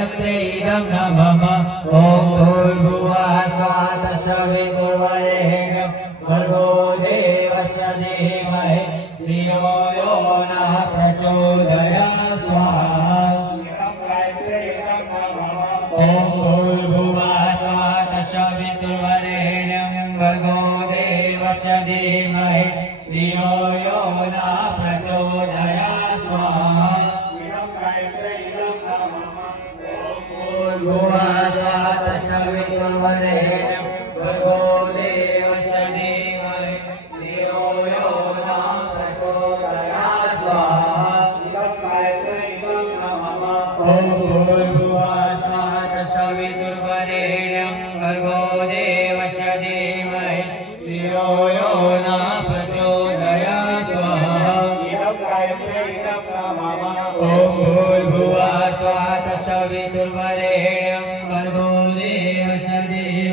इदं न मम ॐ भूर्भुवः स्वः तत्सवितुर्वरेण्यं भर्गो देवस्य धीमहि धियो यो नः प्रचोदयात् स्वाहा ॐ भूर्भुवः स्वः तत्सवितुर्वरेण्यं भर्गो देवस्य धीमहि धियो यो नः प्रचोदयात् स्वाहा भूर्भुवस्वातसवितुर्वरेण्यं भर्गो देवस्य धीमहि धियो यो नः प्रचोदयात् स्वाहा ॐ भूर्भुवस्वातसवितुर्वरेण्यं भर्गो देवस्य धीमहि धियो यो नः प्रचोदयात् स्वाहा ॐ भूर्भुवः स्वः तत्सवितुर्वरेण्यं